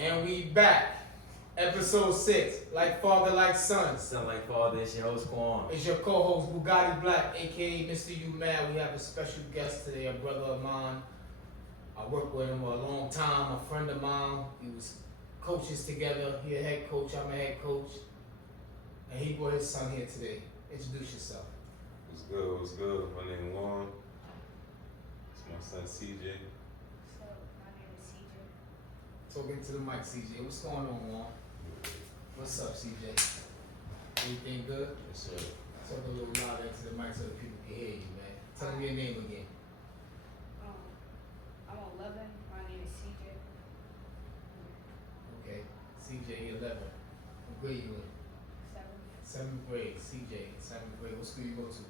And we back. Episode 6. Like father, like son. Son like father, it's your host Quan. It's your co-host Boogottiblack, aka Mr. You Mad. We have a special guest today, a brother of mine. I worked with him for a long time, a friend of mine. We was coaches together. He a head coach, I'm a head coach. And he brought his son here today. Introduce yourself. What's good? What's good? My name is Quan. It's my son CJ. So, my name is CJ. Talking to the mic, CJ. What's going on, Juan? What's up, CJ? Everything good? Yes, sir. Talk a little louder into the mic so the people can hear you, man. Tell me your name again. I'm 11. My name is CJ. Okay. CJ, 11. What grade you in? 7. 7th grade. CJ, 7th grade. What school you go to?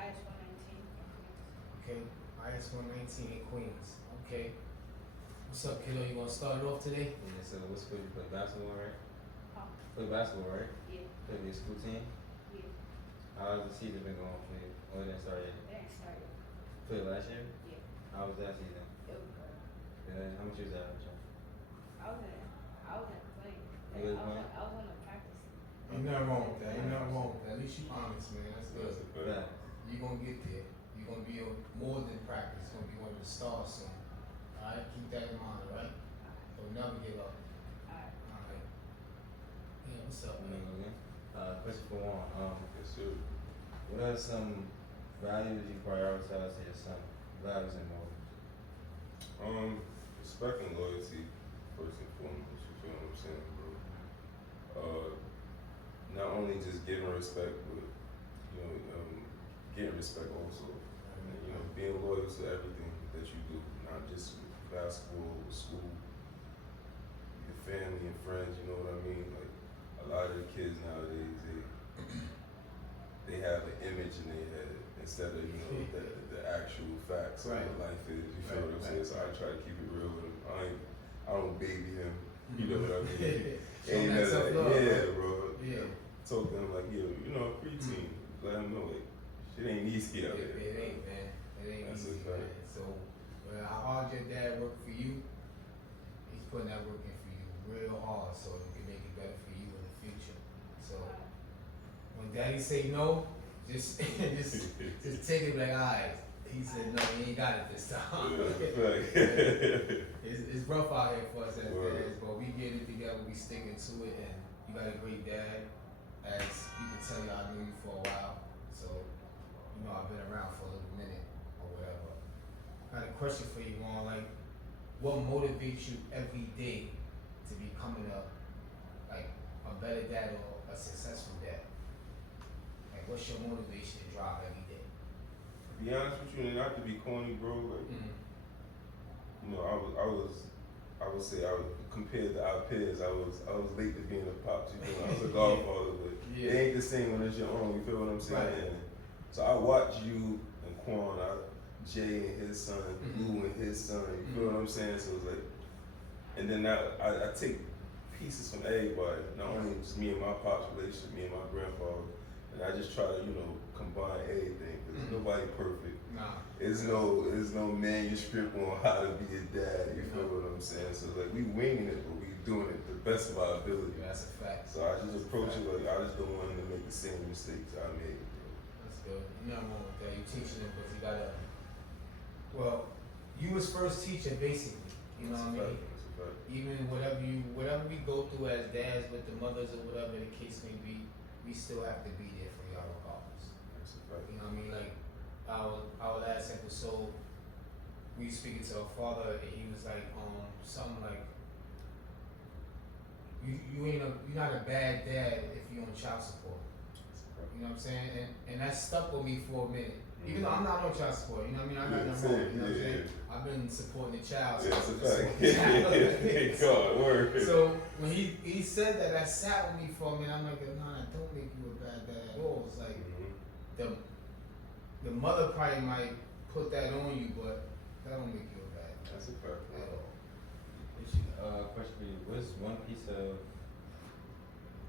IS 119. Okay. IS 119 in Queens. Okay. What's up, kiddo? You want to start it off today? Yeah, so what school you play basketball, right? Huh? Play basketball, right? Yeah. Play for your school team? Yeah. How's the season been going for you? Oh, it didn't start yet. They ain't started. Played last year? Yeah. How was that season? It was good. Good. How much was that, John? I was playing. You was playing? I was in the practice. Ain't nothing wrong with that. Ain't nothing wrong with that. At least you honest, man. That's good. That's a fact. Yeah. You're going to get there. You're going to be more than practice. You're going to be one of the stars soon. All right? Keep that in mind, all right? Don't never give up. Alright. All right. Yeah, what's up, man? Okay. Question for Juan. Yes, sir. What are some values you prioritize to your son? Values and morals. Respect and loyalty, first and foremost, you feel what I'm saying, bro? Not only just giving respect, but, getting respect also. And, being loyal to everything that you do, not just with basketball, with school, your family and friends, you know what I mean? Like, a lot of the kids nowadays, they have an image in their head instead of, the actual facts of Right. what life is, you feel Right, what I'm right. saying? So I try to keep it real with him. I don't baby him, you know what I mean? Show Ain't that none of that. tough love, Yeah, right? bro. Yeah. Talk to him like, preteen. Let him know, like, shit ain't easy out It there. ain't, man. It ain't That's easy, a fact. man. So, how hard your dad worked for you, he's putting that work in for you real hard so it can make it better for you in the future. So, when daddy say no, just just take it like, alright. He said no, he ain't got it this time. It's rough out here for us as Word. dads, but we get it together, we stick into it, and you got a great dad. As you can tell, I knew you for a while, so I've been around for a little minute or whatever. I got a question for you, Juan. Like, what motivates you every day to becoming a better dad or a successful dad? Like, what's your motivation to drive every day? To be honest with you, and not to be corny, bro, like, I would say compared to our peers, I was late to being a pops, I was a godfather, but Yeah. it ain't the same when it's your own, you feel what I'm saying? Right. And so I watch you and Quan, Jay and his son, Lou and his son, you feel what I'm saying? So it's like, and then I take pieces from everybody, not only just me and my pops relationship, me and my grandfather, and I just try to, combine everything, because nobody perfect. Nah. There's no manuscript on how to be a dad, you feel what I'm saying? So like we winging it, but we doing it the best of our ability. Yeah, that's a fact. So I just approach it like I just don't want him to make the same mistakes I made. That's good. You're not wrong with that. You're teaching them because you gotta. Well, you was first teacher basically. You know what I mean? That's a fact. Even whatever we go through as dads with the mothers or whatever the case may be, we still have to be there for y'all regardless. That's a fact. You know what I mean? Like our last episode, we was speaking to our father and he was like, something like, you're not a bad dad if you're on child support. You know what I'm saying? And that stuck with me for a minute. Even though I'm not on child support, you know what I mean? I got nothing wrong, you know what I'm saying? I've been supporting the child. So That's a I've been fact. supporting the child. God, word. So when he said that sat with me for a minute. I'm like, nah, don't make you a bad dad at all. It's like the mother probably might put that on you, but that don't make you a bad dad That's a fact. at all. Question for you. What's one piece of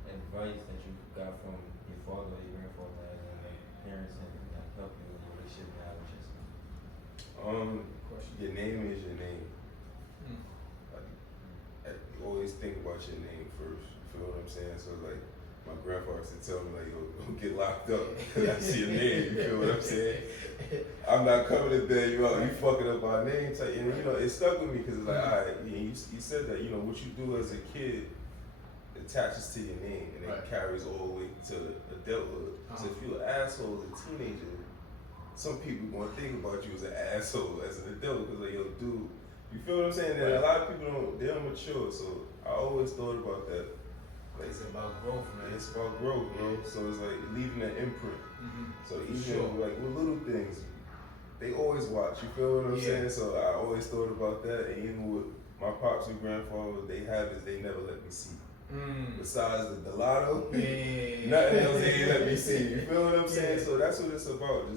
advice that you got from your father or your grandfather as like parents and that help you in your relationship now with your son? Question. Your name is your name. Mm. Like, always think about your name first. You feel what I'm saying? So like, my grandfather used to tell me like, yo, don't get locked up because I see your name. You feel what I'm saying? I'm not coming to bail you out. You fucking up our name type. And you know, it stuck with me because it's like, all right, you said that, you know, what you do as a kid attaches to your name and it carries all the way to adulthood. So if you're an asshole as a teenager, some people gonna think about you as an asshole as an adult because like, yo, dude, you feel what I'm saying? And a lot of people they don't mature. So I always thought about that. Like, it's about growth, man. It's about growth, bro. So it's like leaving an imprint. So even like with little things, they always watch. You feel what I'm saying? So I always thought about that. And even with my pops and grandfather, they have is they never let me see. Besides the lotto, nothing else they ain't let me see. You feel what I'm saying? So that's what it's about.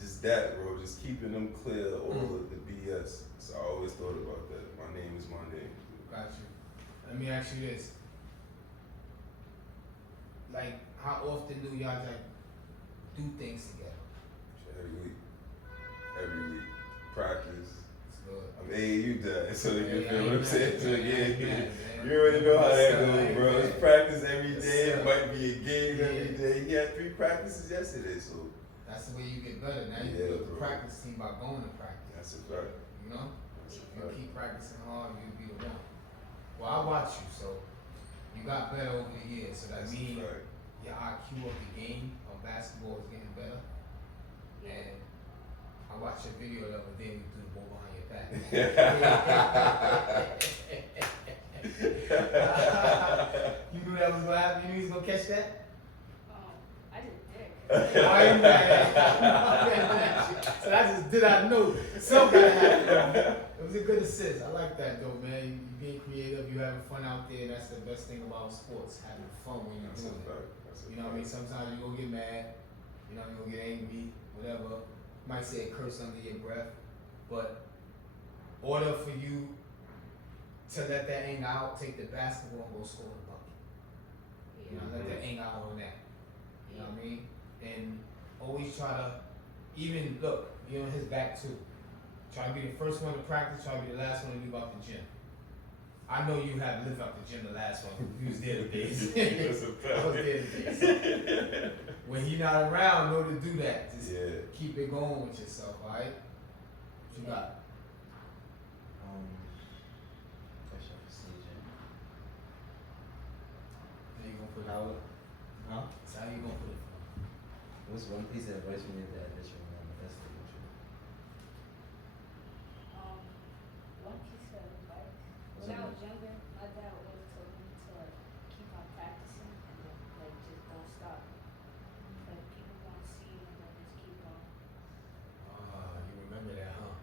Just that, bro. Just keeping them clear of all of the BS. So I always thought about that. My name is my name. Got you. Let me ask you this. Like, how often do y'all like do things together? Every week. Practice. It's good. I'm AAU done, so you feel what I'm Amen. saying? So Amen. you already know how that Amen. goes, bro. It's Amen. practice every day. Yes, It might be a game every day. He had 3 practices yesterday, so That's the way you get better. Now you build the practice team by going to practice. that's a fact. You know? That's a You fact. keep practicing hard, you'll be the one. Well, I watch you, so you got better over the years. So that That's a means fact. your IQ of the game of basketball is getting better. And I watched your video the other day when you do the ball behind your back. You knew that was gonna happen? You knew he was gonna catch that? I just did. I ain't mad at you. So I just did I know something happened. It was a good assist. I like that though, man. You being creative, you having fun out there. That's the best thing about sports, having fun when you're That's a doing it. fact. You know what I mean? Sometimes you gonna get mad, you know, you gonna get angry, whatever. You might say a curse under your breath, but order for you to let that anger out, take the basketball and go score the bucket. You know, let that anger out on that. You know what I mean? And always try to, even look, be on his back too. Try to be the first one to practice, try to be the last one to leave out the gym. I know you have lived out the gym the last one. You was there the days. That's a fact. I was there the days. When he not around, know to do that. Just keep it going with yourself, alright? What you got? Question procedure. How you gonna put it? Huh? So how you gonna put it? What's one piece of advice you give that you remember? That's the truth. One piece of advice. When I was younger, my dad always told me to like keep on practicing and then like just don't stop. Like people gonna see you and then just keep on. You remember that, huh?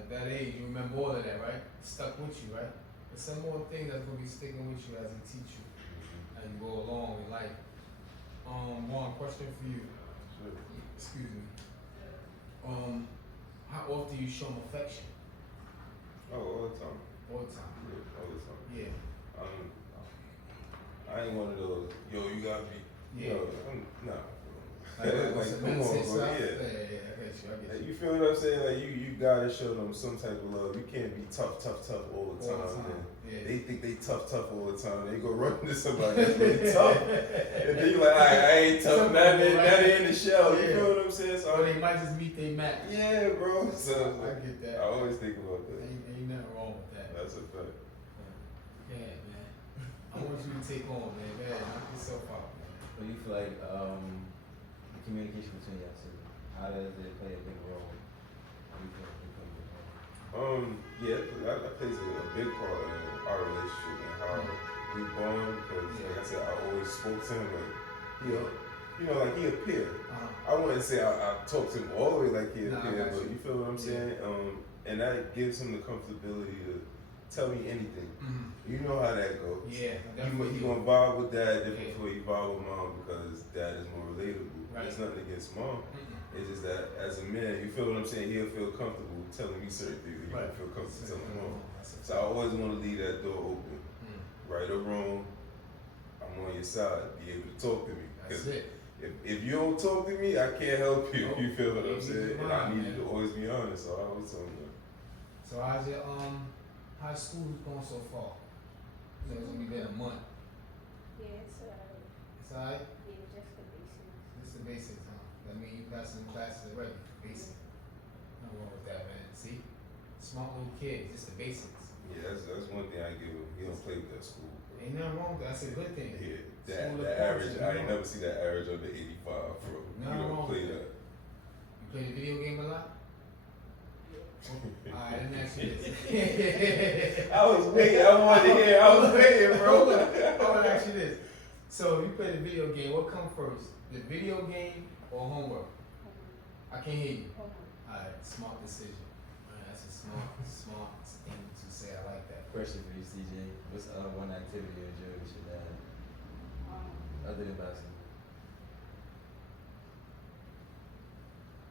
At that age, you remember all of that, right? Stuck with you, right? There's some more things that's gonna be sticking with you as he teach you as you go along in life. One question for you. Sure. Excuse me. How often you show him affection? Oh, all the time. All the time. Yeah, all the time. Yeah. I ain't one of those. Yo, you gotta be. Yeah. Nah. Like, Come on, bro. I Yeah. get you. I get you. You feel what I'm saying? Like you gotta show them some type of love. You can't be tough all the time. Yeah. They think they tough all the time. They go run into somebody that's really tough, and then you like, I ain't tough. Now they in the shell. You feel what I'm saying? So Or they might just meet their match. yeah, bro. So I get that. I always think about that. Ain't nothing wrong with that. That's a fact. Yeah, man. I want you to take on, man. Knock yourself out, man. What do you feel like the communication between y'all two? How does it play a big role? How do you feel like it plays a big role? Yeah, that plays a big part in our relationship and how we bond. Because, like I said, I always spoke to him like, like he a peer. I wouldn't say I talk to him all the way like he a peer, but you feel what I'm saying? And that gives him the comfortability to tell me anything. You know how that goes. Yeah, He gonna vibe with dad different before he vibe with mom because dad is more relatable. Right. It's nothing against mom. It's just that as a man, you feel what I'm saying? He'll feel comfortable telling me certain things and you don't feel comfortable telling mom. So I always want to leave that door open. Right or wrong, I'm on your side. Be able to talk to me. That's it. If you don't talk to me, I can't help you. You feel what I'm saying? And I need man. you to always be honest. So I always tell him that. So how's how's school going so far? You know, it's only been a month. Yeah, it's alright. It's alright? Yeah, just the basics. Just the basics, huh? I mean, you got some classes already, basic. Nothing wrong with that, man. See? Smart little kid, just the basics. Yeah, that's one thing I give him. He don't play with that school. Bro. Ain't nothing wrong with that. That's a good thing. Yeah, School that of average. course, I you ain't know. never see that average under 85, bro. Nothing You don't wrong play with that. You play the video game a lot? Alright, let me ask you this. I was waiting. I wanted to hear. I was waiting, bro. I want to ask you this. So, you play the video game, what comes first? The video game or homework? I can't hear you. Alright, smart decision. Alright, that's a smart thing to say. I like that. Question for you, CJ. What's one activity you enjoy with your dad other than basketball?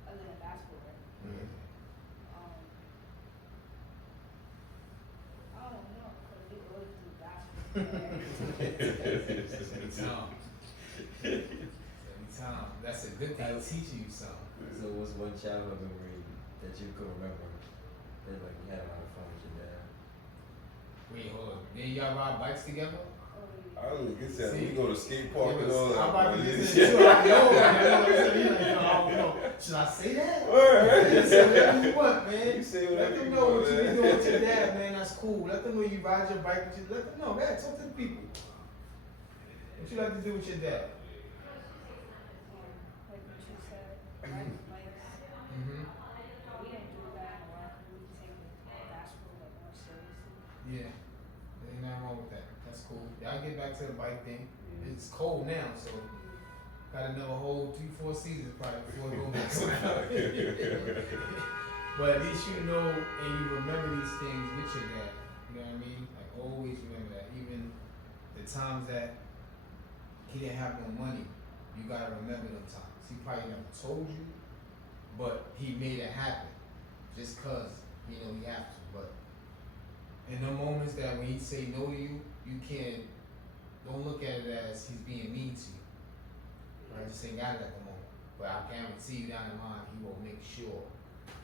Other than basketball, right? Mm-hmm. I don't know, cause we always do basketball. Every time. That's a good thing. It'll teach you something. So what's one childhood memory that you could remember that like you had a lot of fun with your dad? Wait, hold on. Then y'all ride bikes together? I was get that. See, We go to skate park and all that. I'm about to bro. get this too. I know, man. You know what I'm saying? He's like, yo, I don't know. Should I say that? Word. Say whatever you want, man. You say Let whatever them you know want, what you be man. doing with your dad, man. That's cool. Let them know you ride your bike with your. Let them know, man. Talk to the people. What you like to do with your dad? Like what you said, riding bikes. Mm-hmm. We didn't do that in a while. We take basketball like more seriously. Yeah. There ain't nothing wrong with that. That's cool. Y'all get back to the bike thing. It's cold now, so got another whole 3-4 seasons probably before we go back to the bike. But at least you know and you remember these things with your dad. You know what I mean? Like always remember that. Even the times that he didn't have no money, you gotta remember them times. He probably never told you, but he made it happen. Just cause, you know, he have to. But in the moments that when he say no to you, you can't, don't look at it as he's being mean to you. Right? Just ain't got it at the moment. But I guarantee you down the line, he will make sure,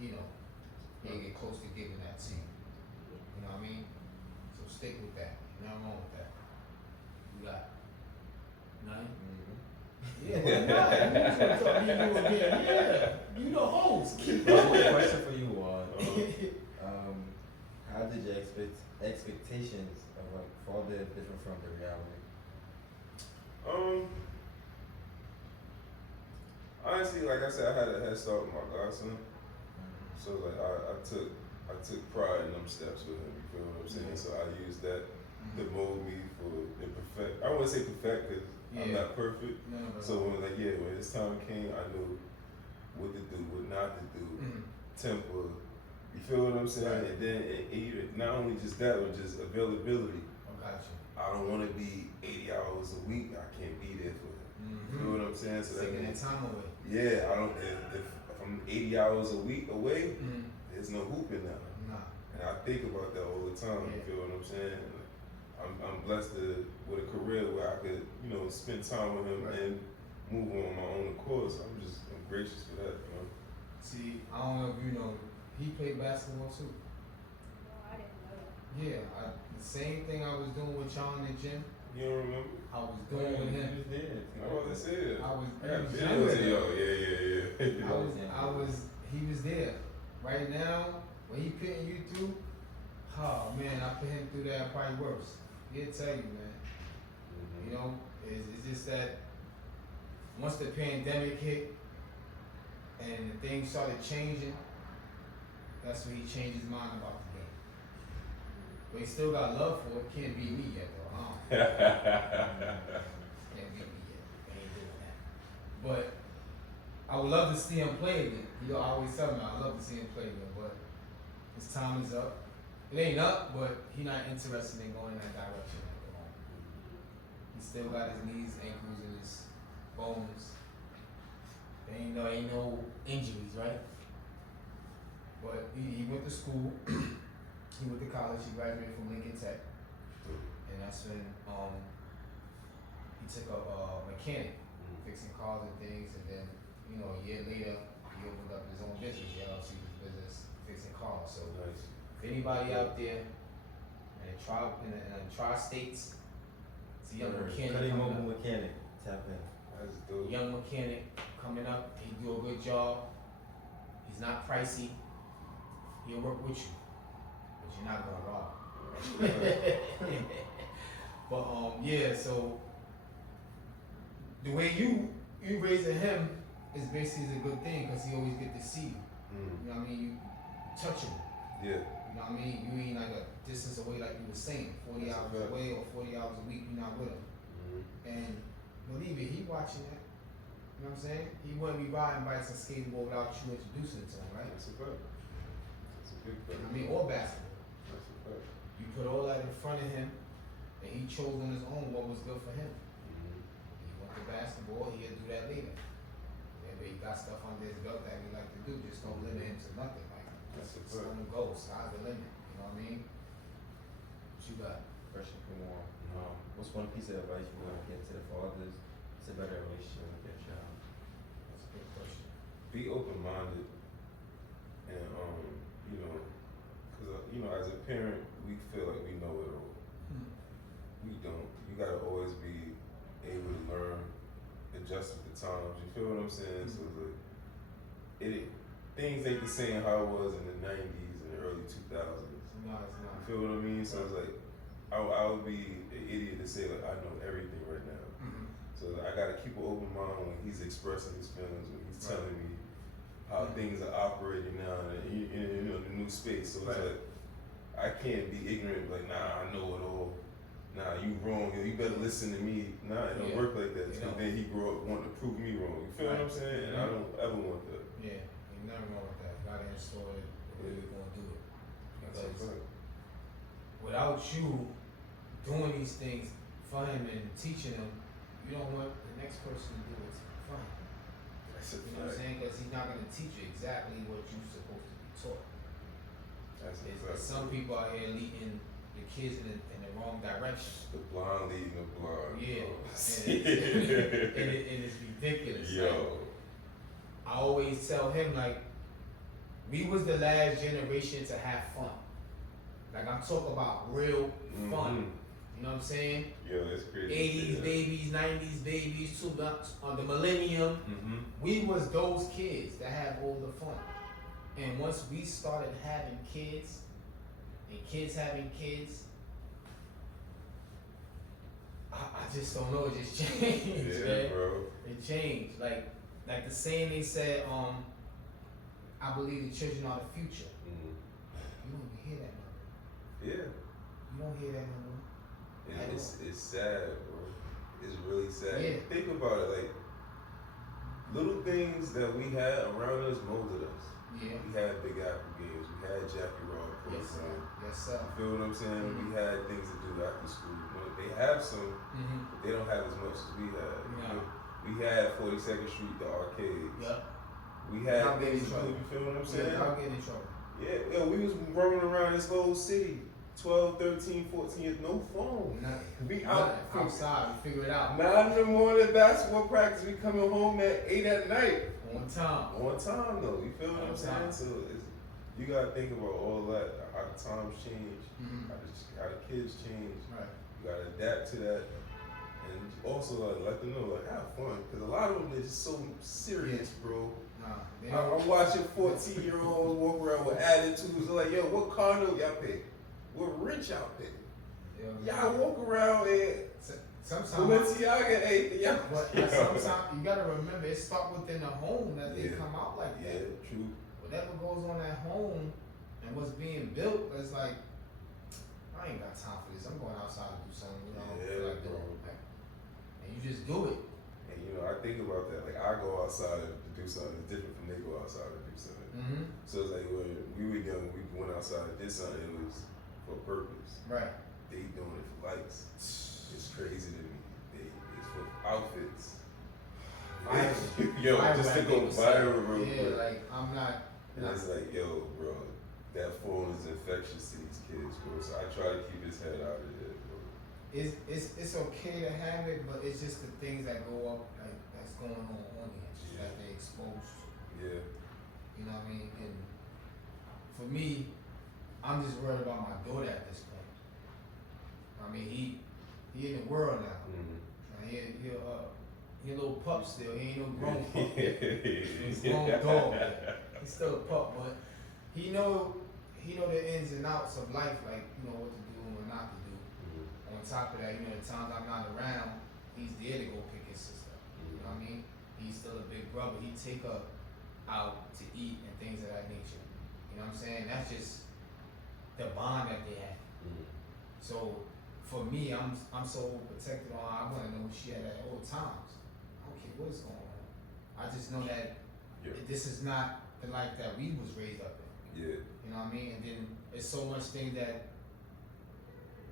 you know, he'll get close to giving that to you. You know what I mean? So stick with that. Nothing wrong with that. You got nothing? Yeah, why not? You was gonna talk to you again. Yeah, you the host. Keep going. Question for you, Quan. How did your expectations of like father differ from the reality? Honestly, like I said, I had a head start with my godson, so like I took pride in them steps with him. You feel what I'm saying? So I used that to mold me for the perfect. I wouldn't say perfect because I'm not perfect. No. So when when this time came, I knew what to do, what not to do, temper. You feel what I'm saying? Right. And then even not only just that, but just availability. I got you. I don't want to be 80 hours a week. I can't be there for him. You feel what I'm saying? So Taking that means, time away. yeah, I don't. If I'm 80 hours a week away, there's no hooping now. Nah. And I think about that all the time. You feel what I'm saying? I'm blessed with a career where I could, spend time with him and move on my own accord. So I'm gracious for that. See, I don't know if you know, he played basketball too. No, I didn't know that. Yeah, the same thing I was doing with y'all in the gym, You don't remember? I was doing with him. He was there. I was saying. I was I got he was videos younger of than y'all. me. Yeah. He was there. Right now, when he putting you through, oh man, I put him through that probably worse. He'll tell you, man. You know, it's just that once the pandemic hit and the things started changing, that's when he changed his mind about the game. But he still got love for it. Can't beat me yet, though. Can't beat me yet. They ain't doing that. But I would love to see him play again. I always tell him I love to see him play again, but his time is up. It ain't up, but he not interested in going in that direction at the moment. He still got his knees, ankles, and his bones. There ain't no injuries, right? But he went to school. He went to college. He graduated from Lincoln Tech, and that's when he took up mechanic, fixing cars and things. And then a year later, he opened up his own business. He LLC his business fixing cars. So Nice. if anybody out there the tri-states. It's a young mechanic Cutting coming mobile up. mechanic. Tap in. That's dope. Young mechanic coming up. He do a good job. He's not pricey. He'll work with you, but you're not gonna rob. But yeah. So the way you raising him is basically a good thing because he always get to see you. You know what I mean? You touch him. Yeah. You know what I mean? You ain't like a distance away like you were saying, 40 That's a hours fact. away or 40 hours a week, you're not with him. And believe it, he watching that. You know what I'm saying? He wouldn't be riding bikes and skateboard without you introducing it to him, right? That's a fact. That's a big fact. I mean, or basketball. That's a fact. You put all that in front of him, and he chose on his own what was good for him. He went to basketball, he'll do that later. Yeah, but he got stuff under his belt that he like to do. Just don't limit him to nothing. Like, That's a it's fact. gonna go. Sky's the limit. You know what I mean? What you got? Question for more. What's one piece of advice you want to give to the fathers to better relationship with their child? That's a good question. Be open-minded, and you know, because you know, as a parent, we feel like we know it all. We don't. You gotta always be able to learn, adjust with the times. You feel what I'm saying? So it's like, things ain't the same how it was in the '90s and the early 2000s. No, it's You not. feel what I mean? So it's like, I would be an idiot to say like I know everything right now. So I gotta keep an open mind when he's expressing his feelings, when he's Right. telling me how things are operating now in you know, the new space. So it's Right. like, I can't be ignorant, like, nah, I know it all. Nah, you wrong, you better listen to me. Nah, it don't Yeah. work like that. It So don't. then he grew up wanting to prove me wrong. You feel what I'm Right. saying? And I don't ever want that. Yeah, ain't nothing wrong with that. Gotta install it the way we're gonna do it. That's a Because fact. without you doing these things for him and teaching him, you don't want the next person to do it for him. That's a You know what I'm fact. saying? Because he's not gonna teach you exactly what you're supposed to be taught. That's a It's, fact. some people out here leading the kids in the wrong direction. The blind leading the blind. Yeah, bro. and it's ridiculous. Like, Yo. I always tell him like, we was the last generation to have fun. Like I'm talking about real fun. You know what I'm saying? Yo, it's crazy. 80s babies, 90s babies, the millennium. We was those kids that had all the fun. And once we started having kids, and kids having kids, I just don't know. It just changed, Yeah, man. bro. It changed. Like the saying they said, I believe the children are the future. You don't even hear that no more. Yeah. You don't hear that no more. And it's sad, bro. It's really sad. Yeah. Think about it, like little things that we had around us molded us. Yeah. We had Big Apple games. We had Jackie Ross Yes, sir. program. Yes, sir. You feel what I'm saying? Mhm. We had things to do after school. You know, they have some, but they don't have as much as we had. You No. feel? We had 42nd Street, the arcades. Yep. We had Y'all get in things to do. trouble. You feel what I'm Yeah, saying? y'all get in trouble. Yeah, yo, we was roaming around this whole city. 12, 13, 14 years, no phone. Nothing. We Nothing. out Outside, we figure it out. 9 in the morning basketball practice. We coming home at 8 at night. On time. On time though, you feel what On I'm saying? time. So you gotta think about all that, how the times change, how the kids change. Right. You gotta adapt to that, and also like, let them know like have fun, because a lot of them is just so serious, bro. Nah, they don't. I'm watching 14-year-olds walk around with attitudes. They're like, yo, what car note y'all pay? We're rich out there. Y'all walk around and Sometimes. Balenciaga ain't y'all. But sometimes you gotta remember it start within the home that they Yeah. come out like Yeah, that. true. Whatever goes on at home and what's being built, it's like I ain't got time for this. I'm going outside to do something. You know, I don't feel Yeah, like bro. doing. Like, and you just do it. And you know, I think about that. Like I go outside to do something it's different from they go outside to do something. So it's like when we were young, we went outside and did something. It was for a purpose. Right. They doing it for likes. It's crazy to me. It's for outfits. Yo, Viral, just to like go people say. viral real Yeah, quick. like I'm not. And it's like, yo, bro, that phone is infectious to these kids, bro. So I try to keep his head out of it, bro. It's okay to have it, but it's just the things that go up like that's going on here Yeah. that they exposed to. Yeah. You know what I mean? And for me, I'm just worried about my daughter at this point. I mean, he in the world now. Mm-hmm. He a little pup still. He ain't no grown pup yet. He's a grown dog. He's still a pup, but he know the ins and outs of life, like what to do and what not to do. Mm-hmm. On top of that, the times I'm not around, he's there to go pick his sister. You know what I mean? He's still a big brother. He take her out to eat and things of that nature. You know what I'm saying? That's just the bond that they have. Mm-hmm. So for me, I'm so protected on her. I want to know what she had at all times. I don't care what's going on. I just know that this is not the life that we was raised up in. Yeah. You know what I mean? And then there's so much things that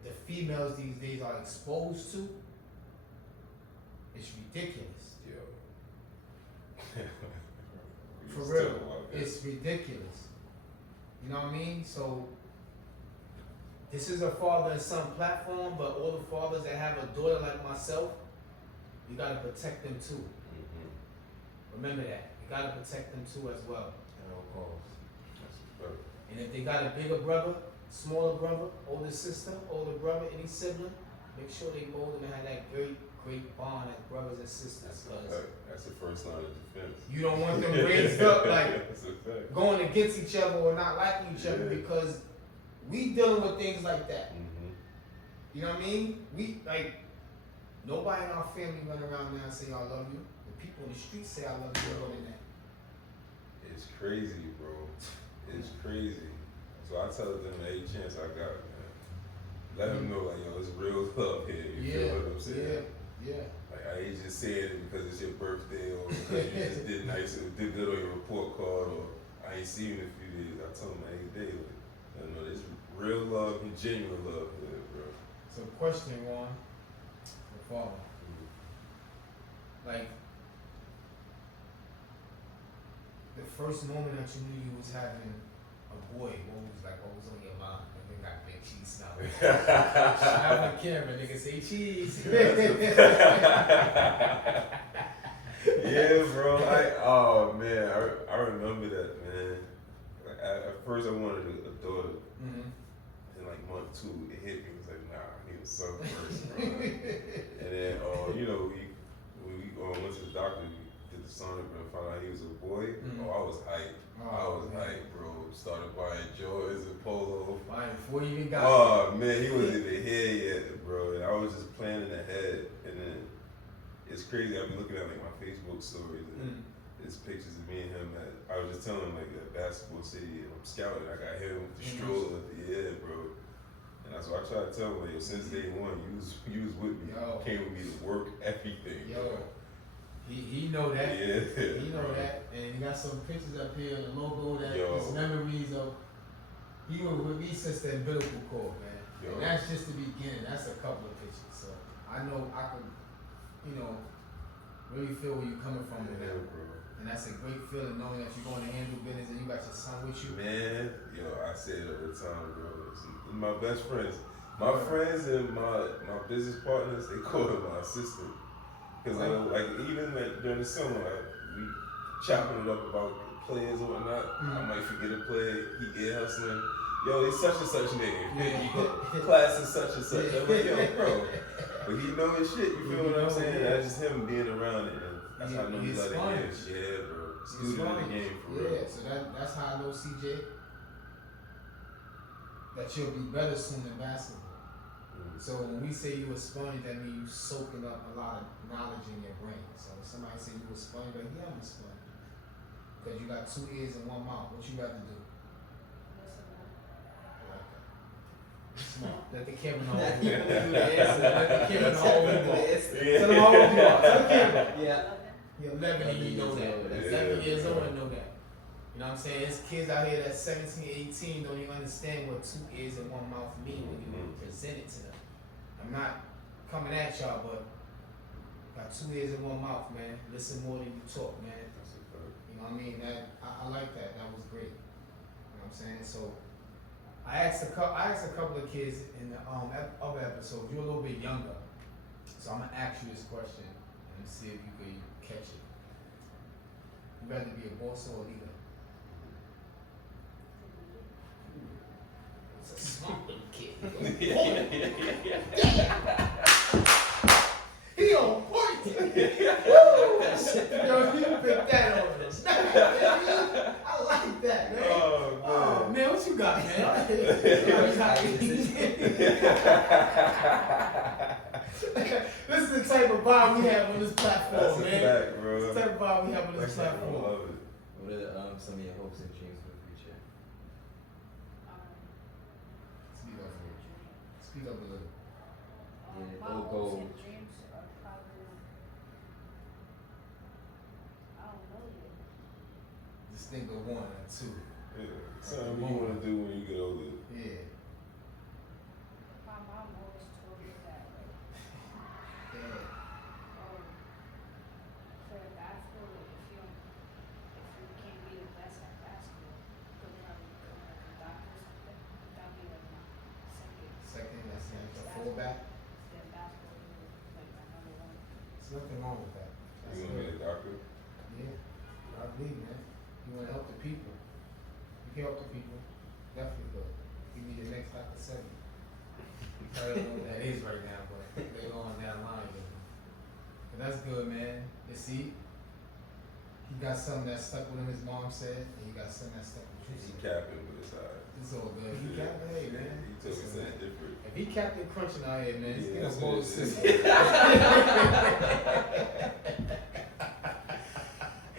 the females these days are exposed to. It's ridiculous. Yeah. For real. It's ridiculous. You know what I mean? So this is a father and son platform, but all the fathers that have a daughter like myself, you gotta protect them too. Mm-hmm. Remember that. You gotta protect them too as well. At all costs. And if they got a bigger brother, smaller brother, older sister, older brother, any sibling, make sure they mold them and have that great bond as brothers and sisters. That's the first line of defense. You don't want them raised up like That's a fact. going against each other or not liking each other, because we dealing with things like that. Mm-hmm. You know what I mean? We nobody in our family run around now and say I love you. The people in the street say I love you more than that. It's crazy, bro. It's crazy. So I tell them every chance I got, man. Let them know, like, yo, it's real love here. You feel what I'm saying? Yeah. Like, I ain't just saying it because it's your birthday or because you just did nice or did good on your report card or I ain't seen you in a few days. I tell them every day, like, I know there's real love and genuine love here, bro. So question one, the father. Like, the first moment that you knew you was having a boy, what was on your mind? And then got big cheese now. Shout out the camera, nigga, say cheese. Yeah, bro. Oh man, I remember that, man. Like, at first I wanted a daughter. Mm-hmm. In like month 2, it hit me. It was like, nah, I need a son first, bro. And then, when we went to the doctor, we did the sonogram and found out he was a boy. Mm-hmm. I was hyped. I was hyped, bro. Started buying Jordans and Polo. Before you even got Oh man, he wasn't even here yet, bro. And I was just planning ahead. And then it's crazy. I've been looking at like my Facebook stories and it's pictures of me and him I was just telling him like at Basketball City and I'm scouting. I got him with the stroller at the end, bro. And that's why I try to tell him, like, yo, since day one, you was with me. Yo. Came with me to work, everything. Yo. Bro. He know that. Yeah. He know that. And he got some pictures up here, the logo that Yo. is memories of. He was with me since the umbilical cord, man. Yo. And that's just the beginning. That's a couple of pictures. So I know I could, really feel where you're coming from with Yeah, that. bro. And that's a great feeling knowing that you're going to handle business and you got your son with you. Man, yo, I say it all the time, bro. My best friends, my friends and my business partners, they call him my assistant. Cause like even like during the summer, like, we chopping it up about players and whatnot. I might forget a play. He get hustling. Yo, it's such and such name. Class is such and such. I'm like, yo, bro. But he know his shit. You feel what I'm saying? That's just him being around it. And that's how I know he's like the game. Yeah, bro. Student in the game for real. Yeah, so that's how I know, CJ, that you'll be better soon in basketball. So when we say you a sponge, that means you soaking up a lot of knowledge in your brain. So if somebody say you a sponge, like, yeah, I'm a sponge. Because you got 2 ears and 1 mouth. What you got to do? Smart. Let the camera know. Let the camera know how old you are. Tell them how old you are. Tell the camera. Yeah. You're 11 and you know that. 11 years old and know that. You know what I'm saying? There's kids out here that's 17, 18 don't even understand what 2 ears and 1 mouth mean when you present it to them. I'm not coming at y'all, but got 2 ears and 1 mouth, man. Listen more than you talk, man. You know what I mean? I like that. That was great. You know what I'm saying? So I asked a couple of kids in the other episodes. You're a little bit younger, so I'm gonna ask you this question and see if you can catch it. You rather be a boss or a leader? It's a smart little kid. This is the type of vibe we have on this platform, That's a man. fact, bro. This is the type of vibe we have on this I platform. love it. What are some of your hopes and dreams for the future? Speak up a little. Yeah, My old hopes goals. and dreams are probably, I don't know yet. Just think of one or two. Yeah. Something you want to do when you get older. Yeah. My mom always told me that, like, for basketball, if you can't be the best at basketball, you'll probably become like a doctor or something. That'll be like my Second, that's like the fullback. then basketball is like my number one. There's nothing wrong with that. That's You want to be good. a doctor? Yeah. I believe, man. You want to help the people. You can help the people. Definitely good. You be the next Dr. Sebi. I don't know what that is right now, but later on down the line, you know. But that's good, man. You see, he got something that stuck with him, his mom said, and you got something that stuck with you. He capping, but it's alright. It's all good. He capping, hey, man. He told me something different. If he Captain Crunching out here, man, he's Yeah, gonna that's blow what the it is. system.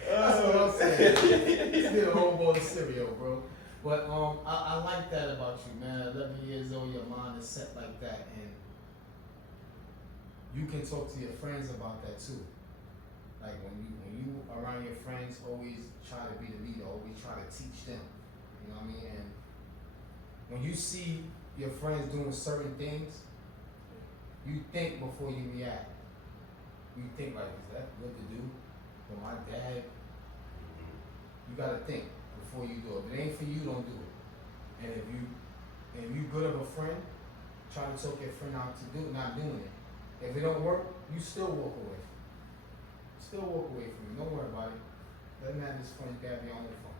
That's what I'm saying. He's getting a whole bowl of cereal, bro. But I like that about you, man. 11 years old, your mind is set like that, and you can talk to your friends about that too. Like when you around your friends, always try to be the leader, always try to teach them. You know what I mean? And when you see your friends doing certain things, you think before you react. You think like, is that good to do? For my dad, you gotta think before you do it. If it ain't for you, don't do it. And if you good of a friend, try to talk your friend out to do not doing it. If it don't work, you still walk away. Still walk away from it. Don't worry about it. Doesn't have this fun, you gotta be on the phone.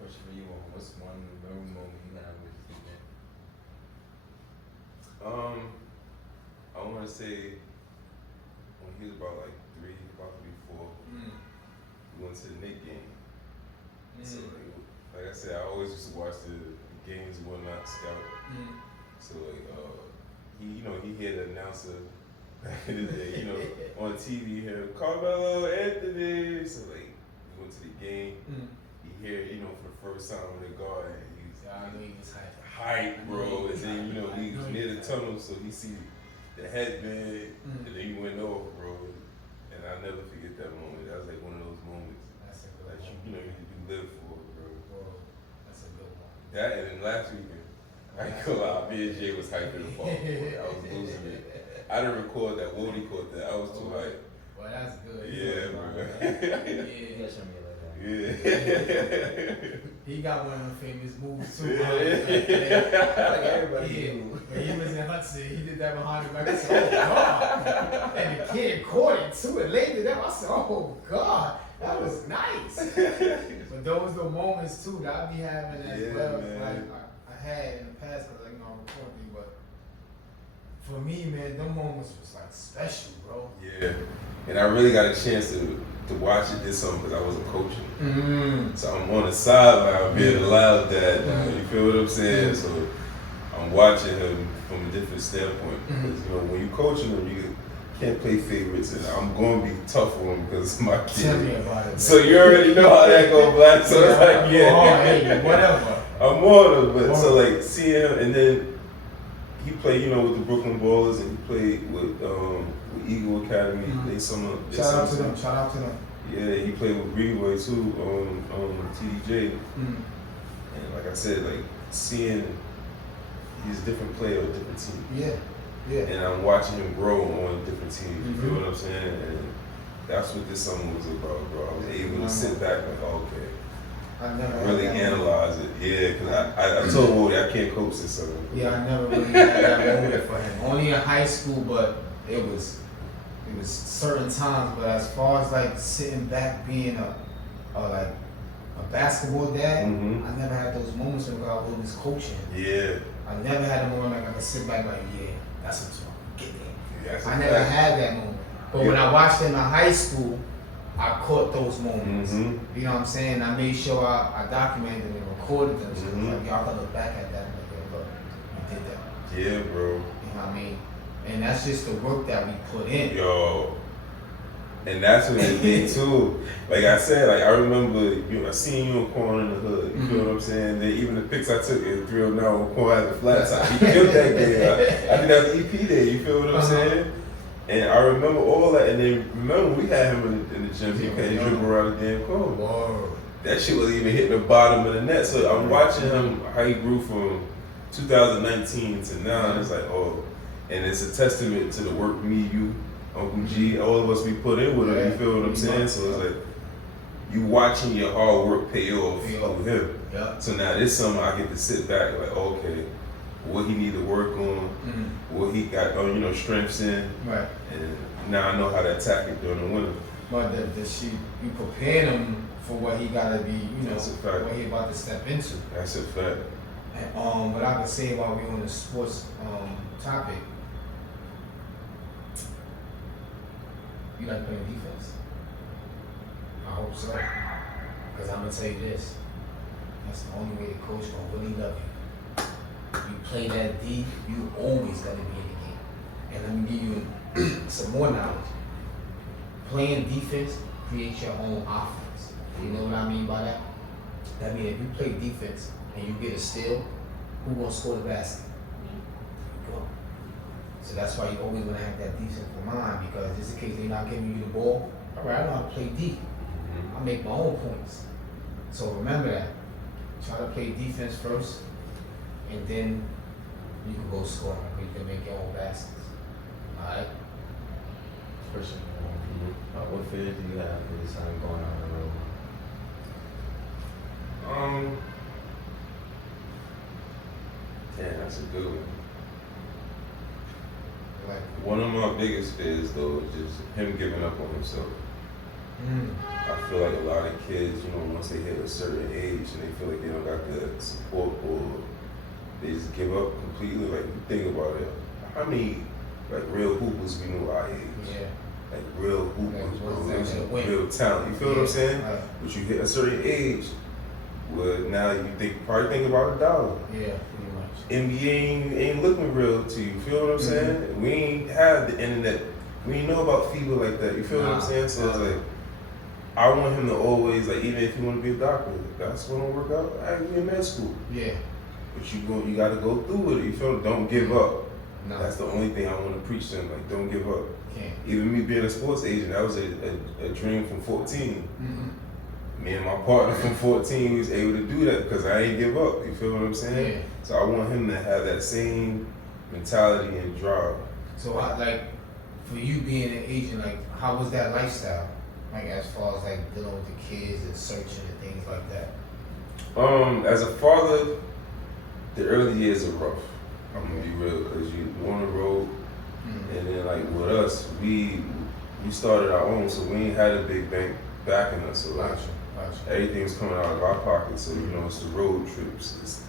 Question for you, what's one memorable moment you have with this event? I want to say when he was about like 3, about to be 4, we went to the Knicks game. So like I said, I always used to watch the games and whatnot, scout. So like he hear the announcer back in the day, on TV, he heard Carmelo Anthony. So like we went to the game. He hear, for the first time in the garden, he's I know he was hype, bro. And then we was near the tunnel, so he see the headband, and then he went off, bro. And I'll never forget that moment. That was like one of those moments That's a good that one. you live for, bro. Whoa, that's a good one. That and then last weekend, I ain't gonna lie, me and Jay was hyping the ball. I was losing it. I didn't record that. Wody caught that. I was too hype. Well, that's good. Yeah, bro. You gotta show me like that. Yeah. He got one of them famous moves too. Like everybody Yeah. do. When he was in Hudson, he did that behind the back. I said, oh God. And the kid caught it too and laid it up. I said, oh God, that was nice. But those the moments too that I be having as Yeah, well. man. Like I had in the past because I'm recording, but for me, man, them moments was like special, bro. Yeah. And I really got a chance to watch it this summer because I wasn't coaching. So I'm on the sideline being a loud dad. You feel what I'm saying? So I'm watching him from a different standpoint. Because when you coaching him, you can't play favorites, and I'm going to be tough on him because it's my kid. Tell me about it. So you already know how that go, Black. So it's like, Oh, yeah, hey, whatever. I'm on him. But so like seeing him, and then he played, with the Brooklyn Ballers, and he played with Eagle Academy. They summer. Shout out to them. Shout out to them. Yeah, he played with Greenway too on TDJ. And like I said, like seeing he's a different player on a different team. Yeah. And I'm watching him grow on a different team. You feel what I'm saying? And that's what this summer was about, bro. I was able to sit back like, okay, I never really had that analyze it. Yeah, because I told Woody I can't coach this summer. Yeah, I never really had that moment for him. Only in high school, but it was certain times. But as far as like sitting back being a basketball dad, I never had those moments when I was coaching. Yeah. I never had a moment like I could sit back like, yeah, that's what's wrong. Get there. Yeah, I never had that moment. But when I watched him in high school, I caught those moments. You know what I'm saying? I made sure I documented them and recorded them. So like, y'all can look back at that and like, look, you did that. Yeah, bro. I mean, and that's just the work that we put in. Yo. And that's what it did too. Like I said, like I remember I seen you and Quan in the hood. You feel what I'm saying? Then even the pics I took in 309 when Quan had the flat top, he killed that day. I think that was EP day. You feel what I'm saying? And I remember all that. And then remember we had him in the gym. He had dribble around the damn corner. Whoa. That shit wasn't even hitting the bottom of the net. So I'm watching him how he grew from 2019 to now. And it's like, oh, and it's a testament to the work me, you, Uncle G, all of us we put in with him. You feel what I'm saying? So it's like you watching your hard work pay off with him. Yeah. So now this summer I get to sit back like, okay, what he need to work on, what he got, strengths in, Right. and now I know how to attack it during the winter. But you prepared him for what he gotta be, That's a fact. what he about to step into. That's a fact. And, what I can say while we're on the sports topic, you like playing defense? I hope so. Because I'm gonna tell you this, that's the only way the coach gonna really love you. You play that D, you always gotta be in the game. And let me give you some more knowledge. Playing defense creates your own offense. You know what I mean by that? That means if you play defense and you get a steal, who gonna score the basket? You go. So that's why you always wanna have that defensive mind, because just in case they're not giving you the ball, all right, I know how to play D. I make my own points. So remember that. Try to play defense first, and then you can go score. You can make your own baskets. All right. Question. What fears do you have for this time going out on the road? Yeah, that's a good one. Like, One of my biggest fears though is just him giving up on himself. I feel like a lot of kids, once they hit a certain age and they feel like they don't got the support, or they just give up completely. Like, you think about it, how many like real hoopers we know our age? yeah. Like real hoopers, Like, bro, what's that win? real talent. You feel what I'm saying? Right. But you hit a certain age where now you probably think about a dollar. Yeah, pretty much. NBA ain't looking real to you. Feel what I'm saying? We ain't have the internet. We ain't know about FIBA like that. You feel what I'm saying? So it's like, I want him to always, like, even if you want to be a doctor, that's going to work out. I be in med school. Yeah. But you got to go through with it. You feel? Don't give up. No. That's the only thing I want to preach to him. Like, don't give up. Can't. Even me being a sports agent, that was a dream from 14. Me and my partner from 14 was able to do that because I ain't give up. You feel what I'm saying? Yeah. So I want him to have that same mentality and drive. So, for you being an agent, like, how was that lifestyle? Like, as far as like dealing with the kids and searching and things like that. As a father, the early years are rough. I'm gonna be real, because you on the road, and then like with us, we started our own, so we ain't had a big bank backing us. So like, everything's coming out of our pocket. So it's the road trips, it's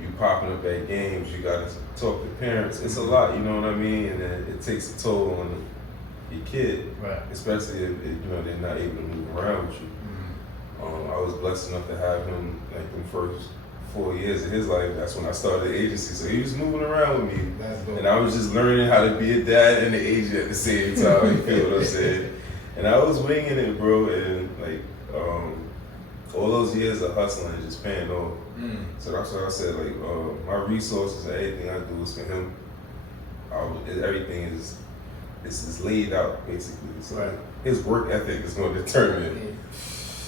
you popping up at games, you gotta talk to parents. It's a lot, you know what I mean? And then it takes a toll on your kid, Right. especially if they're not able to move around with you. I was blessed enough to have him like the first 4 years of his life. That's when I started the agency, so he was moving around with me, That's dope. and I was just learning how to be a dad and an agent at the same time. You feel what I'm saying? And I was winging it, bro, and like all those years of hustling and just paying off. So that's why I said, like, my resources and everything I do is for him. Everything is laid out, basically. So Right. his work ethic is going to determine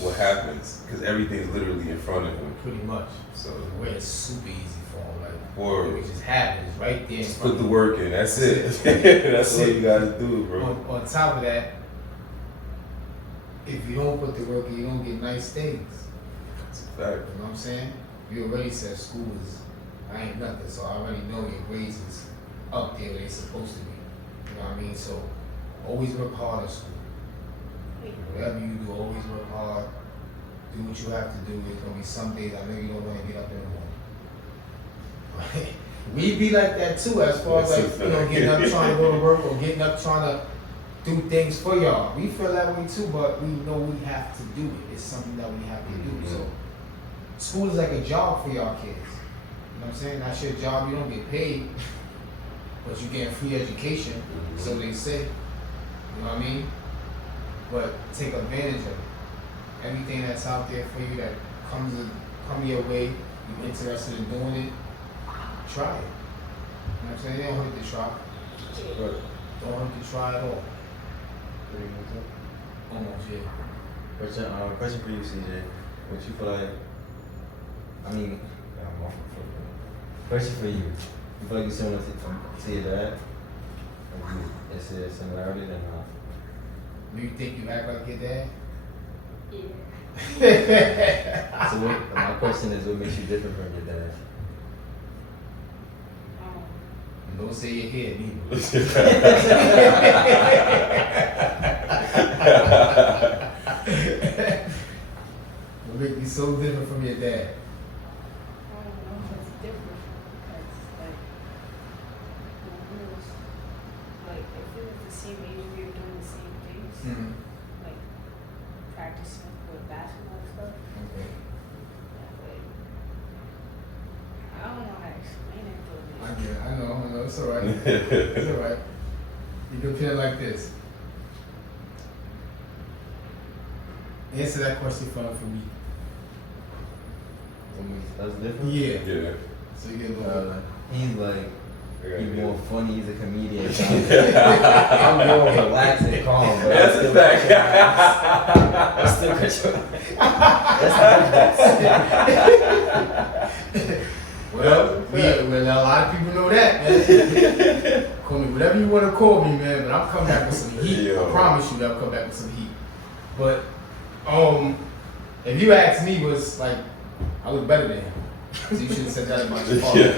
what happens, because everything's literally in front of him. Pretty much. So Where it's super easy for him. Like, Word. we just have it. It's right there. in just front put the of work in. That's it. That's That's all it. you gotta do, bro. On top of that, if you don't put the work in, you don't get nice things. It's a fact. You know what I'm saying? You already said school is, I ain't nothing, so I already know your grades is up there where they're supposed to be. You know what I mean? So always work hard at school. Whatever you do, always work hard. Do what you have to do. There's gonna be some days I know you don't want to get up in the morning. Right? We be like that too, as far as like, getting up trying to go to work, or getting up trying to do things for y'all. We feel that way too, but we know we have to do it. It's something that we have to do. So school is like a job for y'all kids. You know what I'm saying? That's your job. You don't get paid, but you're getting free education, so they say. You know what I mean? But take advantage of it. Everything that's out there for you that come your way, you're interested in doing it, try it. You know what I'm saying? It don't hurt to try. But Don't hurt to try at all. pretty much it. Almost, yeah. Question for you, CJ. What you feel like? I mean, I'm off the foot. Question for you. You feel like you're similar to your dad? Like is there a similarity or not? Do you think you act like your dad? Yeah. So my question is, what makes you different from your dad? Don't say your head either. What make you so different from your dad? I don't know if it's different because, like, when we was, like, if we was the same age, we were doing the same things, Mm-hmm. like, practicing with basketball and stuff. Okay. Like, I don't know how to explain it, but I get it. I know. It's alright. It's alright. You can put it like this. Answer that question for me. What makes us different? Yeah. Yeah. So you get a little. He's like, I gotta he's get more it. funny, he's a comedian. I'm more relaxed and calm, but That's I'm a still fact. I'm still control. That's the difference. Well, a lot of people know that, man. Call me whatever you want to call me, man. But I'm coming back with some heat. Yo. I promise you that I'll come back with some heat. But if you ask me, was like I look better than him. So you should have said that about your father.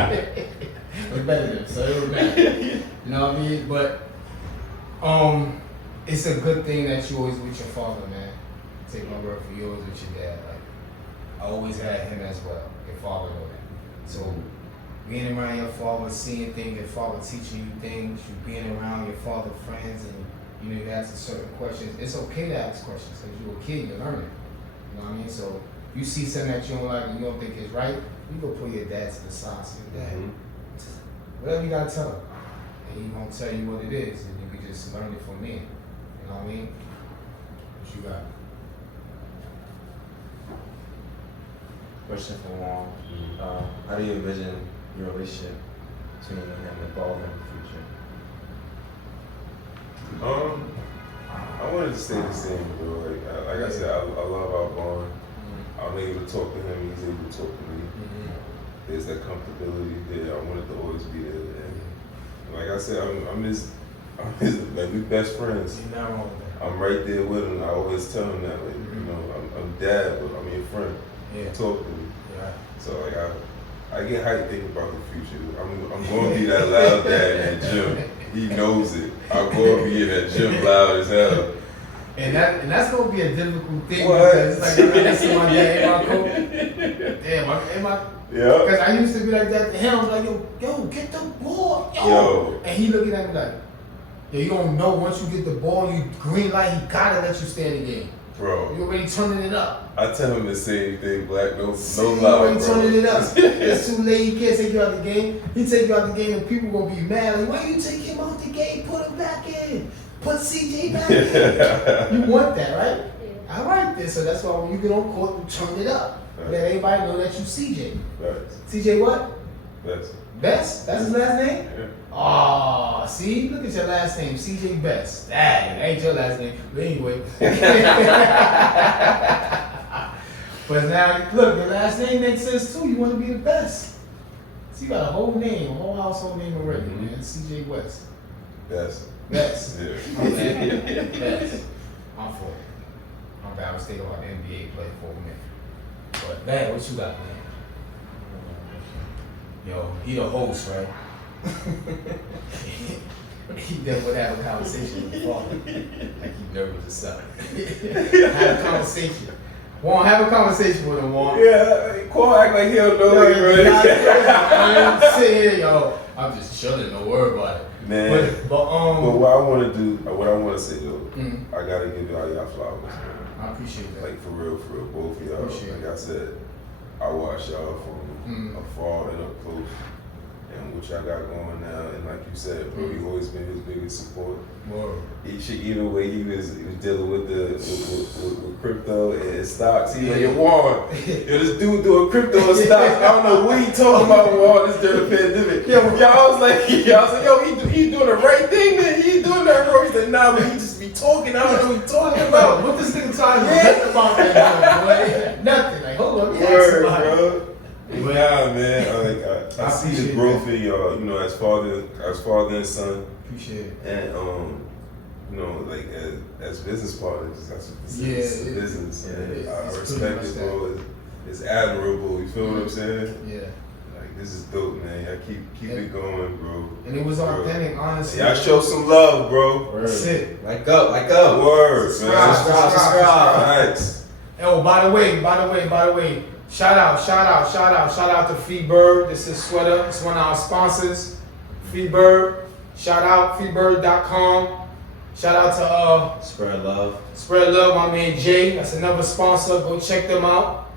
I look better than him, so it don't matter. You know what I mean? But it's a good thing that you always with your father, man. Take my word for you, always with your dad. Like I always had him as well. Your father know that. So being around your father, seeing things, your father teaching you things, you being around your father friends, and you know you asking certain questions. It's okay to ask questions because you're a kid, you're learning. You know what I mean? So you see something that you don't like and you don't think is right, you go pull your dad to the side. Say, Dad, whatever you gotta tell him, and he gonna tell you what it is, and you can just learn it from me. You know what I mean? What you got? Question for Quan. How do you envision your relationship between you and him evolving in the future? I wanted to stay the same, bro. Like I said, I love our bond. I'm able to talk to him, he's able to talk to me. There's that comfortability there. I want it to always be there. And like I said, I'm his like we best friends. You're not wrong with that. I'm right there with him. I always tell him that, like, you know, I'm dad, but I'm your friend. Yeah. Talk to me. Yeah. So like I get hyped thinking about the future. I'm going to be that loud dad in the gym. He knows it. I'm going to be in that gym loud as hell. And that's gonna be a difficult thing What? because it's like I see my dad in my coat. Damn, Yeah. because I used to be like that to him. I was like, yo, get the ball, yo. And he looking at me like, yo, you don't know once you get the ball, you green light, he gotta let you stay in the game. Bro, You already turning it up. I tell him the same thing, Black. No You loud, already bro. turning it up. It's too late. He can't take you out the game. He take you out the game, and people gonna be mad. Like, why you take him out the game? Put him back in. Put CJ back in. You want that, right? Yeah. I like this, so that's why when you get on court, you turn it up. Right. Let everybody know that you CJ. That's CJ what? that's Best? That's his last name? yeah. Oh, see? Look at your last name, CJ Best. That ain't your last name. But anyway. But now, look, your last name makes sense too. You want to be the best. So you got a whole name, a whole household name already, man. CJ West. That's Best. yeah. My bad. Best. My fault. My bad. I was thinking about NBA play for a minute. But man, what you got, man? Yo, he the host, right? He definitely would have a conversation with the father. Like he nervous or something. Have a conversation. Quan, have a conversation with him, Quan. Yeah, Quan act like he don't know me, I'm sitting here, yo. I'm just chilling, don't worry about it. Man. But what I want to do, what I want to say though, Mhm. I gotta give y'all flowers, man. I appreciate that. Like for real, both of y'all. Appreciate Like I said, I watch y'all from Mhm. afar and up close, and what y'all got going now. And like you said, bro, you always been his biggest support. Word. Even when he was dealing with with crypto and stocks, he like, yo, Quan, yo, this dude doing crypto and stocks. I don't know what he talking about with all this during the pandemic. Y'all was like, yo, he doing the right thing, man. He doing that wrong. He's like, nah, but he just be talking. I don't know what he talking about. What this nigga talking about that, boy? Nothing. Like, hold on. Word, bro. Yeah, man. I see the growth in y'all. You know, as father and son. Appreciate it. And you know, like as business partners, that's what this is. Business. And I respect it, bro. It's admirable. You feel what I'm saying? Yeah. Like this is dope, man. I keep it going, bro. And it was authentic, honestly. Y'all show some love, bro. Word. That's it. Like up. Word, Subscribe. Thanks. Oh, by the way. Shout out to Freebird. This is Sweater. It's one of our sponsors. Freebird. Shout out freebird.com. Shout out to Spread love. Spread Love, my man Jay. That's another sponsor. Go check them out.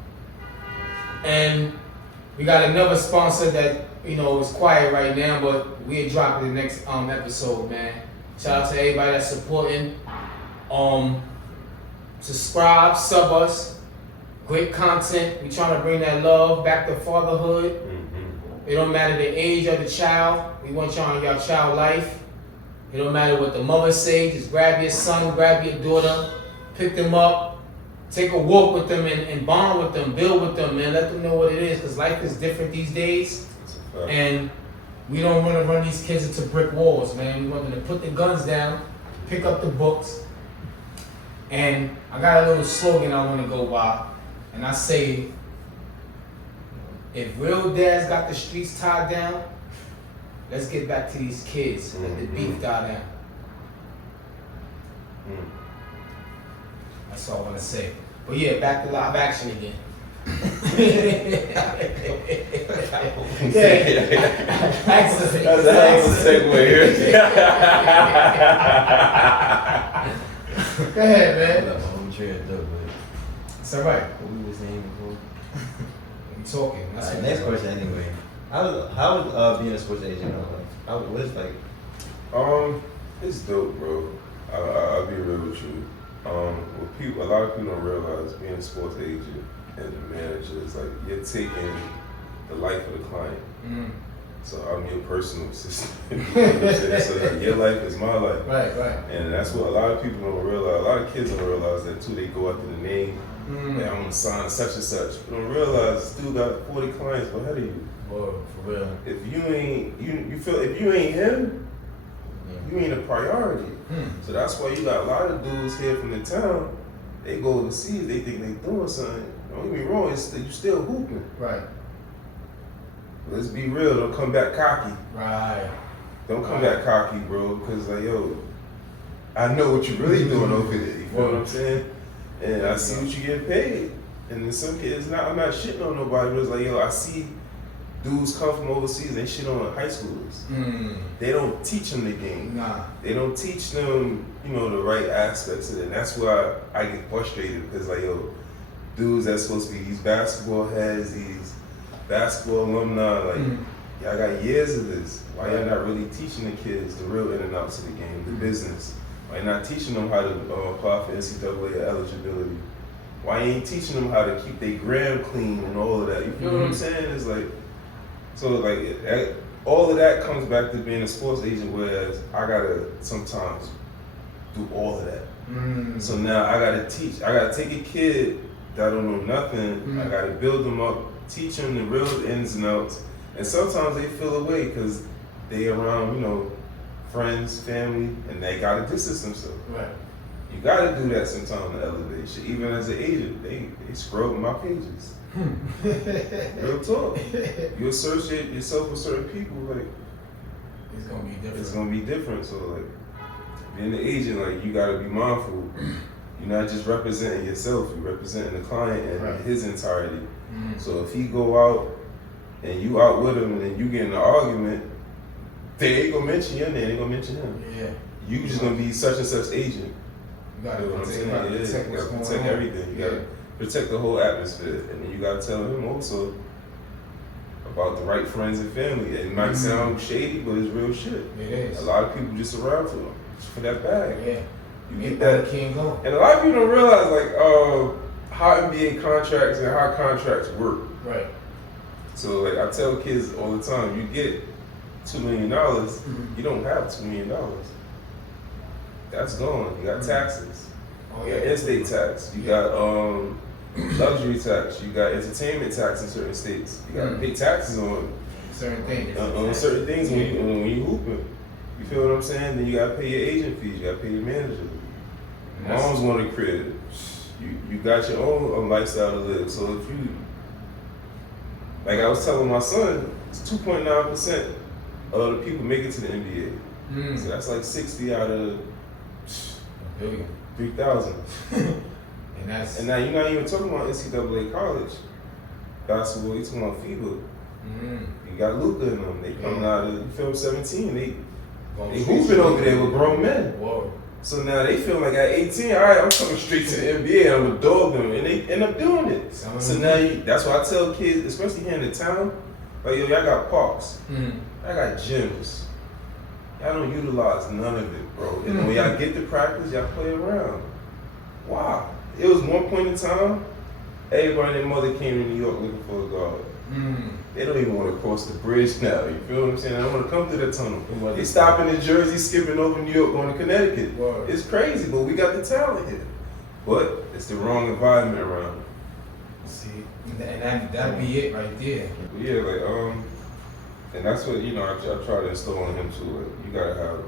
And we got another sponsor that, you know, is quiet right now, but we'll drop it the next episode, man. Shout out to everybody that's supporting. Subscribe, sub us. Great content. We trying to bring that love back to fatherhood. It don't matter the age of the child. We want y'all in your child life. It don't matter what the mother say. Just grab your son, grab your daughter, pick them up, take a walk with them and bond with them, build with them, man. Let them know what it is, because life is different these days. And we don't want to run these kids into brick walls, man. We want them to put the guns down, pick up the books. And I got a little slogan I want to go by. And I say, if real dads got the streets tied down, let's get back to these kids. Let the beef die down. That's all I want to say. But yeah, back to live action again. Excellent. That's a hell of a segue here. Go ahead, man. It's all right. What we was saying before? We talking. That's Alright, what next question anyway. How was being a sports agent? What is like? It's dope, bro. I'll be real with you. A lot of people don't realize being a sports agent and the manager is like you're taking the life of the client. So I'm your personal assistant. You know what I'm saying? So like, your life is my life. Right. And that's what a lot of people don't realize. A lot of kids don't realize that too. They go after the name. And I'm gonna sign such and such. But don't realize still got 40 clients ahead of you. Whoa, for real. If you ain't you feel if you ain't him, you ain't a priority. So that's why you got a lot of dudes here from the town. They go overseas, they think they doing something. Don't get me wrong, you still hooping. Right. Let's be real, don't come back cocky. Right. Don't come back cocky, bro, because like, yo, I know what you're really doing over there. You feel what I'm saying? And I see what you get paid. And in some kids, I'm not shitting on nobody, but it's like, yo, I see dudes come from overseas, they shit on high schoolers. They don't teach them the game. Nah. They don't teach them, you know, the right aspects of it. And that's why I get frustrated, because like, yo, dudes that's supposed to be these basketball heads, these basketball alumni, like, y'all got years of this. Why y'all not really teaching the kids the real in and outs of the game, the business? Why you not teaching them how to apply for NCAA eligibility? Why you ain't teaching them how to keep their gram clean and all of that? You feel what I'm saying? It's like, so like, all of that comes back to being a sports agent, whereas I gotta sometimes do all of that. So now I gotta teach. I gotta take a kid that don't know nothing. I gotta build them up, teach them the real ins and outs. And sometimes they feel away because they around, you know, friends, family, and they gotta distance themselves. Right. You gotta do that sometimes to elevate shit. Even as an agent, they scrub my pages. Real talk. You associate yourself with certain people, like It's gonna be different. it's gonna be different. So like being an agent, like you gotta be mindful. You're not just representing yourself, you're representing the client and his entirety. So if he go out and you out with him and then you get in an argument, they ain't gonna mention your name, they gonna mention him. Yeah. You just gonna be such and such agent. You gotta You know what I'm saying? protect You what's gotta going protect on. everything. You gotta protect the whole atmosphere. And then you gotta tell him also, about the right friends and family. It might sound shady, but it's real shit. It is. A lot of people just around for that bag. Yeah. You get that. Can't go. And a lot of people don't realize like how NBA contracts and how contracts work. Right. So like I tell kids all the time, you get $2 million, you don't have $2 million. That's gone. You got taxes. Oh, You got in-state tax. You got luxury tax. You got entertainment tax in certain states. You got to pay taxes on certain things. On certain things when you hooping. You feel what I'm saying? Then you got to pay your agent fees. You got to pay your manager. Mom's want a crib. You got your own lifestyle to live. So if you, like I was telling my son, it's 2.9% of the people make it to the NBA. So that's like 60 out of a billion. 3,000. And now you're not even talking about NCAA college basketball. You're talking about FIBA. You got Luka in them. They coming out of, you feel 17. They hooping over there with grown men. Whoa. So now they feel like at 18, all right, I'm coming straight to the NBA. I'm gonna dog them, and they end up doing it. So now that's why I tell kids, especially here in the town, like yo, y'all got parks, y'all got gyms. Y'all don't utilize none of it, bro. And when y'all get to practice, y'all play around. Wow. It was one point in time, everybody and their mother came to New York looking for a guard. They don't even want to cross the bridge now. You feel what I'm saying? I don't want to come through the tunnel. They stopping in Jersey, skipping over New York, going to Connecticut. Wow. It's crazy, but we got the talent here. But it's the wrong environment around. See, and that'd be it right there. Yeah, like and that's what I try to instill on him too. Like, you gotta have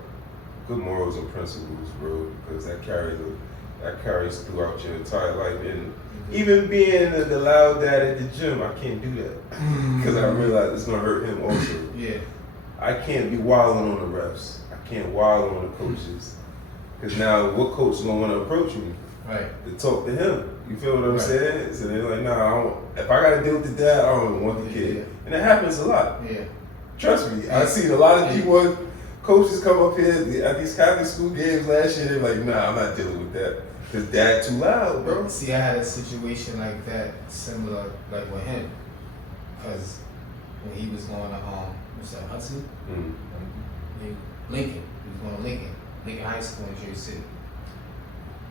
good morals and principles, bro, because that carries throughout your entire life. And even being the loud dad at the gym, I can't do that because I realize it's gonna hurt him also. Yeah. I can't be wilding on the refs. I can't wild on the coaches because now what coach is gonna want to approach me? Right. To talk to him. You feel what I'm saying? So they're like, nah, if I gotta deal with the dad, I don't want the kid. And it happens a lot. Yeah. Trust me, I've seen a lot of D1 coaches come up here at these Catholic school games last year. They're like, nah, I'm not dealing with that. Cause dad too loud, bro. See, I had a situation like that, similar, like with him. Cause when he was going to what's that, Hudson? Lincoln. He was going to Lincoln High School in Jersey City.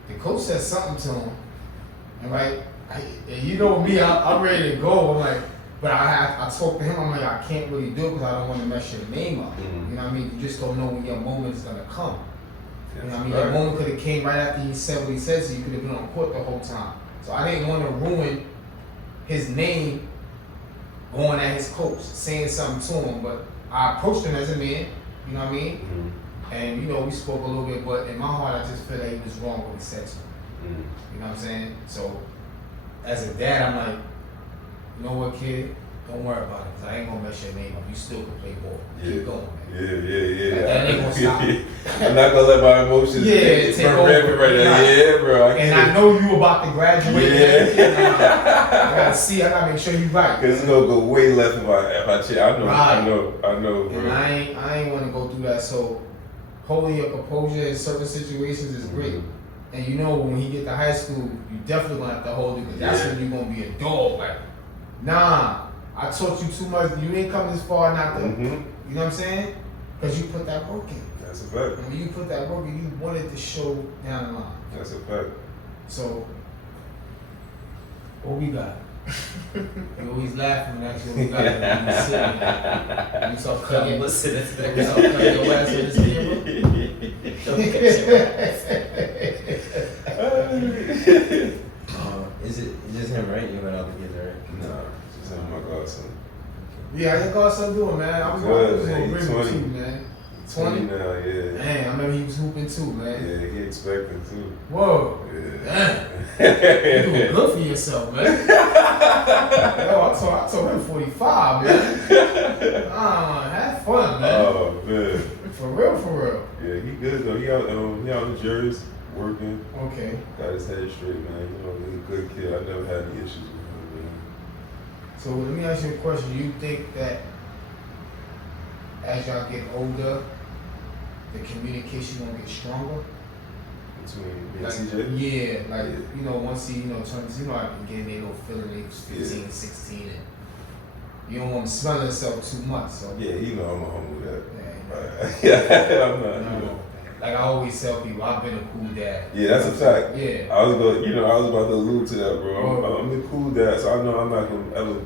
The coach said something to him, and you know me, I'm ready to go. I'm like, but I talked to him. I'm like, I can't really do it because I don't want to mess your name up. You know what I mean? You just don't know when your moment is gonna come. You know what I mean? Your moment could have came right after he said what he said, so you could have been on court the whole time. So I didn't want to ruin his name going at his coach, saying something to him. But I approached him as a man. You know what I mean? And we spoke a little bit, but in my heart, I just feel like he was wrong what he said to him. You know what I'm saying? So as a dad, I'm like, you know what, kid? Don't worry about it, because I ain't gonna mess your name up. You still can play ball. Keep going, man. Yeah. Like, that ain't gonna stop. I'm not gonna let my emotions take over right now. Yeah, bro. I know you about to graduate. Yeah. I gotta make sure you right. Cause it's gonna go way left if I check. I know, bro. And I ain't wanna go through that. So holding your composure in certain situations is great. And when he get to high school, you definitely gonna have to hold it, because that's when you're gonna be a dog. Like, nah, I taught you too much. You ain't come this far not to. You know what I'm saying? Because you put that work in. That's a fact. When you put that work in, you wanted to show down the line. That's a fact. So, what we got? You always laughing when that's what we got. You sitting there. You start cutting your ass with this camera. Is it just him, right? You went out to get there, right? Nah, just him, my godson. Yeah, your godson doing, man. I was gonna agree with you, man. 20 now, yeah. Dang, I remember he was hooping too, man. Yeah, he expecting too. Whoa. Yeah. Damn. You doing good for yourself, man. Yo, I told him 45, man. Have fun, man. Oh, man. For real. Yeah, he good though. He out in Jersey working. Okay. Got his head straight, man. He's a good kid. I never had any issues with him, man. So let me ask you a question. You think that as y'all get older, the communication gonna get stronger? Between me and Like, CJ? Yeah, once he, turns, I can get a little feeling he was 15, 16, and, You don't want to smell yourself too much. So Yeah, you know I'm a humble dad. yeah, Yeah, I'm not. no, You know. like I always tell people, I've been a cool dad. Yeah, that's a fact. Yeah. I was about to allude to that, bro. I'm the cool dad, so I know I'm not gonna ever.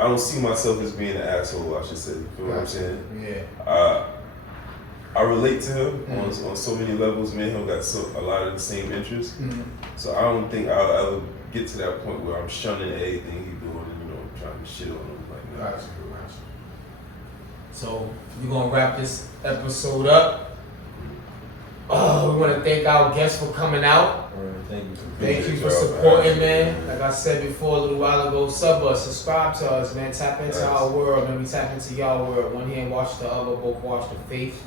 I don't see myself as being an asshole. I should say. You feel what I'm saying? Yeah. I relate to him on so many levels. Me and him got a lot of the same interests. So I don't think I'll ever get to that point where I'm shunning anything he doing and trying to shit on him. Like, nah. Gotcha. So we're gonna wrap this episode up. We want to thank our guests for coming out. Thank you. Thank you for supporting, man. Like I said before a little while ago, sub us, subscribe to us, man. Tap into our world, and we tap into y'all world. One hand watch the other, both watch the faith.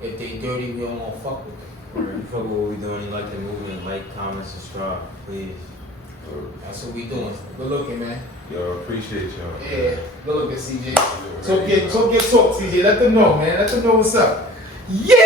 If they dirty, we don't want to fuck with them. You fuck with what we doing, you like the movement, like, comment, subscribe, please. That's what we doing. Good looking, man. Yo, appreciate y'all. Yeah, good looking, CJ. Talk your talk, CJ. Let them know, man. Let them know what's up. Yeah!